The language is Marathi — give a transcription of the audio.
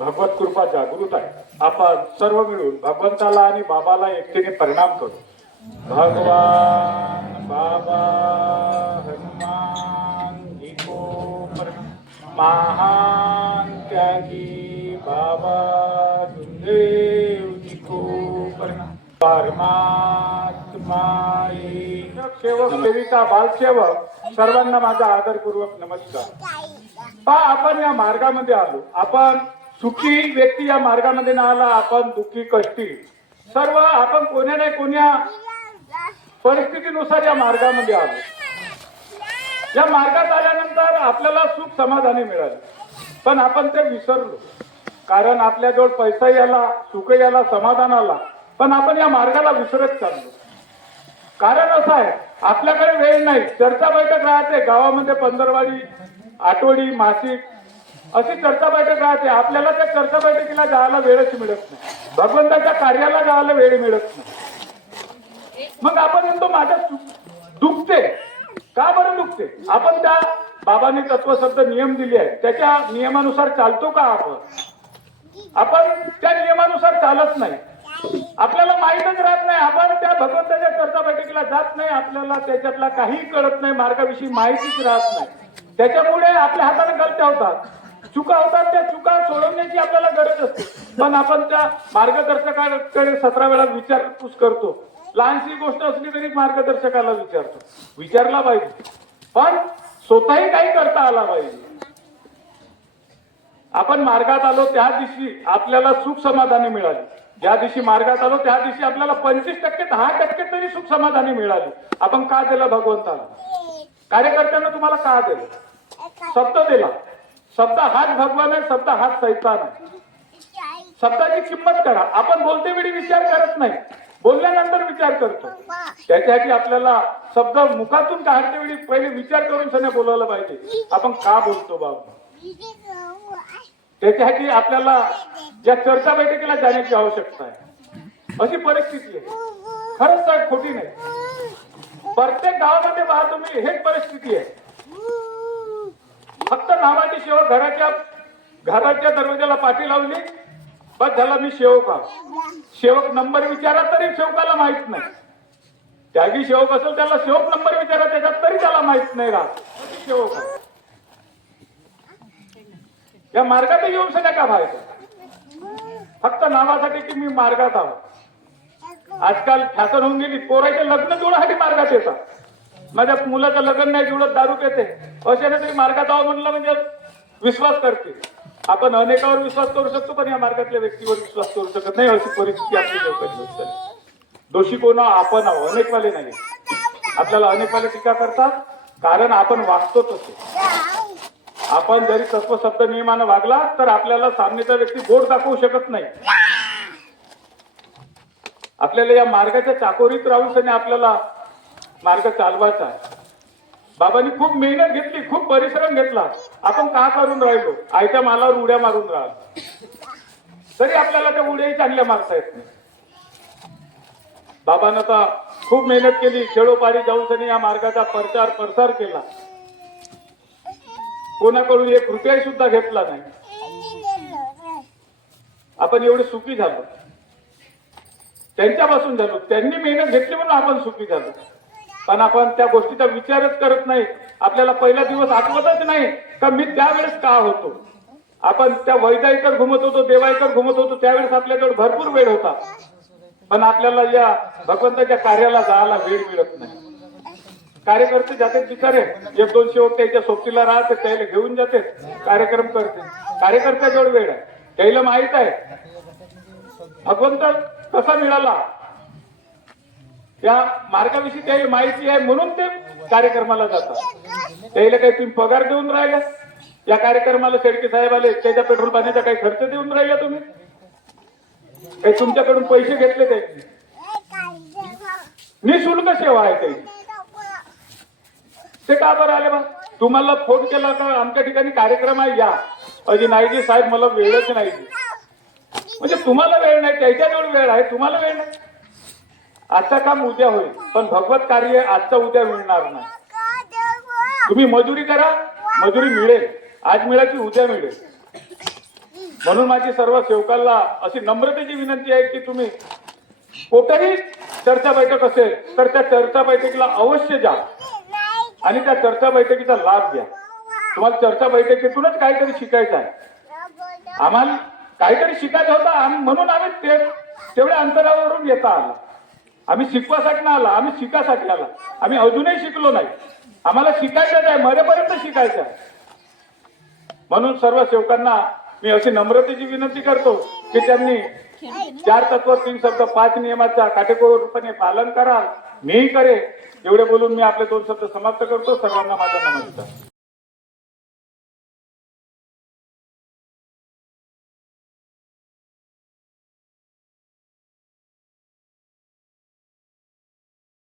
भगवत कृपा जागृत आहे. आपण सर्व मिळून भगवंताला आणि बाबाला एकटीने परिणाम करू. भगवान बाबा हनुमान जी को प्रणाम. महान त्यागी बाबा गुरुदेव जी को प्रणाम. परमात्मा सेवक सेविका बालसेवक सर्वांना माझा आदरपूर्वक नमस्कार. आपण या मार्गामध्ये आलो. आपण सुखी व्यक्ती या मार्गामध्ये ना आला, आपण दुःखी कष्टी सर्व आपण कोण्या नाही कोण्या परिस्थितीनुसार या मार्गामध्ये आलो. या मार्गात आल्यानंतर आपल्याला सुख समाधानी मिळाले, पण आपण ते विसरलो. कारण आपल्याजवळ पैसा आला, सुख आला, समाधान आला, पण आपण या मार्गाला विसरत चाललो. कारण असं आहे, आपल्याकडे वेळ नाही. चर्चा बैठक राहते गावामध्ये, पंधरवाडी, आठवडी, मासिक अशी चर्चा बैठक राहते. आपल्याला त्या चर्चा बैठकीला जायला वेळच मिळत नाही. भगवंताच्या कार्याला जायला वेळ मिळत नाही. मग आपण म्हणतो माझं दुखते. का बरं दुखते? आपण त्या बाबांनी तत्वशब्द नियम दिले आहे, त्याच्या नियमानुसार चालतो का आपण त्या नियमानुसार चालत नाही. आपल्याला माहीतच राहत नाही. आपण त्या भगवंताच्या चर्चा बैठकीला जात नाही. आपल्याला त्याच्यातला काही कळत नाही. मार्गाविषयी माहितीच राहत नाही. त्याच्यामुळे आपल्या हाताने गलत्या होतात, चुका होतात. त्या चुका सोडवण्याची आपल्याला गरज असते, पण आपण त्या मार्गदर्शकाकडे 17 वेळा विचारपूस करतो. लहानशी गोष्ट असली तरी मार्गदर्शकाला विचारतो. विचारला पाहिजे, पण स्वतःही काही करता आला पाहिजे. आपण मार्गात आलो त्या दिवशी आपल्याला सुख समाधानी मिळाली. ज्या दिवशी मार्गात आलो त्या दिवशी आपल्याला 25% 10% तरी सुख समाधानी मिळाली. आपण का दिलं भगवंताला? कार्यकर्त्यांना तुम्हाला का दिलं? शब्द दिला. शब्द हाच भगवान आहे, शब्द हाच सैतान आहे. शब्दाची किंमत करा. आपण बोलते वेळी विचार करत नाही, बोलल्यानंतर विचार करतो. त्याच्यासाठी आपल्याला शब्द मुखातून काढते वेळी पहिले विचार करून सने बोलायला पाहिजे. आपण का बोलतो बाबा? त्याच्यासाठी आपल्याला या चर्चा बैठकीला जाण्याची आवश्यकता आहे. अशी परिस्थिती आहे. खरंच साहेब खोटी नाही. प्रत्येक गावामध्ये पहा तुम्ही हेच परिस्थिती आहे. फक्त नावाची सेवा. घराच्या दरवाजाला पाठी लावली, बस झाला मी सेवक आहे. सेवक नंबर विचारा तरी सेवकाला माहित नाही. त्यागी सेवक असेल त्याला सेवक नंबर विचारा, त्याच्यात तरी त्याला माहित नाही राहत सेवक आहे. या मार्गात येऊन सध्या का व्हायचं? फक्त नावासाठी की मी मार्गात आलो. आजकाल फॅशन होऊन गेली. पोराचे लग्न जुळण्यासाठी मार्गात येतात. माझ्या मुलाचं लग्न नाही जुळत, दारू पेते, अशाने तरी मार्गात आहो म्हणलं म्हणजे विश्वास करते. आपण अनेकावर विश्वास करू शकतो, पण या मार्गातल्या व्यक्तीवर विश्वास करू शकत नाही. अशी परिस्थिती आपली लोकांची. दोषी कोण आपण आहो, अनेकवाले नाही. आपल्याला अनेकवाले टीका करतात कारण आपण वागतो तसे. आपण जरी तत्वशब्द नियमानं वागला तर आपल्याला सामनेचा व्यक्ती बोट दाखवू शकत नाही. आपल्याला या मार्गाच्या चाकोरीत राहून आपल्याला मार्ग चालवायचा आहे. बाबांनी खूप मेहनत घेतली, खूप परिश्रम घेतला. आपण का करून राहिलो? आयत्या मालावर उड्या मारून राहिलो, तरी आपल्याला त्या उड्याही चांगल्या मारता येत नाही. बाबांना तर खूप मेहनत केली. खेळोपाडी जाऊन या मार्गाचा प्रचार प्रसार केला. कोणाकडून 1 रुपया सुद्धा घेतला नाही. आपण एवढे सुखी झालो, त्यांच्यापासून झालो. त्यांनी मेहनत घेतली म्हणून आपण सुखी झालो. पण आपण त्या गोष्टीचा विचारच करत नाही. आपल्याला पहिला दिवस आठवतच नाही का मी त्यावेळेस का होतो. आपण त्या वैदाईकर घुमत होतो, देवाईकर घुमत होतो, त्यावेळेस आपल्याजवळ भरपूर वेळ होता. पण आपल्याला या भगवंताच्या कार्याला जायला वेळ मिळत नाही. कार्यकर्ते जाते बिचारे, 1-2 सेवक त्याच्या सोबतीला राहते, त्याला घेऊन जाते, कार्यक्रम करते. कार्यकर्त्याजवळ वेळ आहे. त्याला माहित आहे भगवंत कसा मिळाला, या मार्गाविषयी त्याला माहिती आहे, म्हणून ते कार्यक्रमाला जातात. त्याला काही तुम्ही पगार देऊन राहिला? या कार्यक्रमाला शेडके साहेब आले, त्याच्या पेट्रोल पाण्याचा काही खर्च देऊन राहिला तुम्ही? काही तुमच्याकडून पैसे घेतले? ते निःशुल्क सेवा आहे काही. ते का बरं आले बा? तुम्हाला फोन केला का आमच्या ठिकाणी कार्यक्रम आहे या? अजी नाहीजी साहेब मला वेळच नाही. म्हणजे तुम्हाला वेळ नाही, त्याच्याजवळ वेळ आहे, तुम्हाला वेळ नाही. आजचा काम उद्या होईल, पण भगवत कार्य आजचा उद्या मिळणार नाही. तुम्ही मजुरी करा, मजुरी मिळेल. आज मिळाली उद्या मिळेल. म्हणून माझी सर्व सेवकांना अशी नम्रतेची विनंती आहे की तुम्ही कुठेही चर्चा बैठक असेल तर त्या चर्चा बैठकीला अवश्य जा आणि त्या चर्चा बैठकीचा लाभ घ्या. तुम्हाला चर्चा बैठकीतूनच काहीतरी शिकायचं आहे. आम्हाला काहीतरी शिकायचं होतं म्हणून आम्ही तेवढ्या अंतरावरून येता आला. आम्ही शिकवासाठी ना आला, आम्ही शिकासाठी आला. आम्ही अजूनही शिकलो नाही. आम्हाला शिकायचंच आहे, मरेपर्यंत शिकायचं आहे. म्हणून सर्व सेवकांना मी अशी नम्रतेची विनंती करतो की त्यांनी 4 तत्व 3 शब्द 5 नियमाचा काटेकोरपणे पालन कराल. मीही करे. एवढे बोलून मी आपले 2 शब्द समाप्त करतो. सर्वांना माझा नमस्कार.